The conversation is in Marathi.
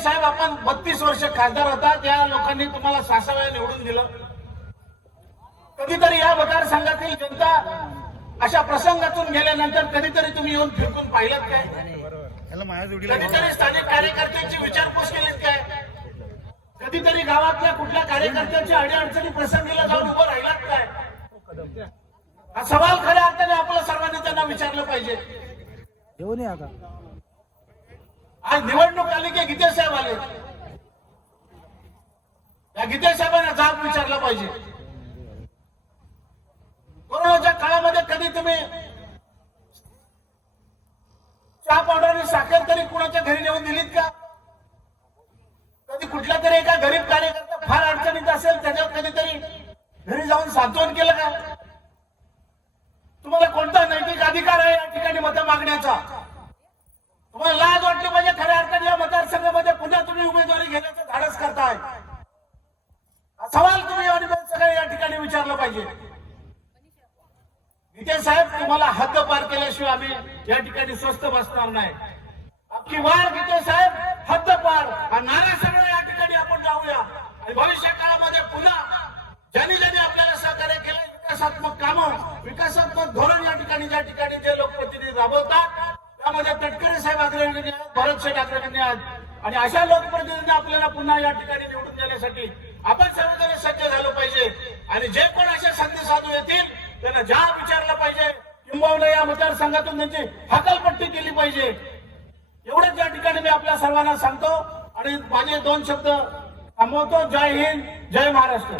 साहेब आपण बत्तीस वर्ष खासदार होता त्या लोकांनी तुम्हाला सहा वेळा निवडून दिलं. कधीतरी या मतदारसंघातील जनता अशा प्रसंगातून गेल्यानंतर कधीतरी तुम्ही येऊन फिरकून पाहिलं काय? याला माझ्या जोडीला कधीतरी स्थानिक कार्यकर्त्यांची विचारपूस केलीत काय? कधीतरी गावातल्या कुठल्या कार्यकर्त्यांच्या अडीअडचणी प्रसंगीला जाऊन उभं राहिलात काय? हा सवाल खऱ्या अर्थाने आपल्या सर्वांनी त्यांना विचारलं पाहिजे. आज निवडणूक आले की गीते साहेब आले या गीते साहेबांना जाब विचारला पाहिजे. कोरोनाच्या काळामध्ये कधी तुम्ही चहा पावडर आणि साखर तरी कुणाच्या घरी नेऊन दिलीत का? कधी कुठल्या तरी एका गरीब कार्यकर्ता फार अडचणीत असेल त्याच्यावर कधीतरी घरी जाऊन सांत्वन केलं का? तुम्हाला कोणता नैतिक अधिकार आहे या ठिकाणी मतं मागण्याचा? तुम्हाला लाज वाटली पाहिजे खऱ्या अर्थाने या मतदारसंघामध्ये पुन्हा तुम्ही उमेदवारी घेण्याचं धाडस करताय हा सवाल तुम्ही आणि सगळे या ठिकाणी विचारलं पाहिजे. गीते साहेब तुम्हाला हद्द पार केल्याशिवाय आम्ही या ठिकाणी स्वस्त बसणार नाही. आपली वार गीते साहेब हद्द पार. हा नारा सगळं या ठिकाणी आपण जाऊया आणि भविष्य काळामध्ये पुन्हा ज्यांनी ज्यांनी आपल्याला सहकार्य केलं विकासात्मक कामं विकासात्मक धोरण या ठिकाणी ज्या ठिकाणी जे लोकप्रतिनिधी राबवतात त्यामध्ये तटकरे साहेब अग्रगण्य आहेत भरत शेठ अग्रगण्य आहेत आणि अशा लोकप्रतिनिधी आपल्याला पुन्हा या ठिकाणी निवडून देण्यासाठी आपण सर्वजण सज्ज झालो पाहिजे. आणि जे कोण अशा संधी साधू येतील त्यांना ज्या विचारलं पाहिजे किंबहुना या मतदारसंघातून त्यांची हकलपट्टी केली पाहिजे. एवढंच या ठिकाणी मी आपल्या सर्वांना सांगतो. आणि माझे दोन शब्द थांबवतो. जय हिंद जय महाराष्ट्र.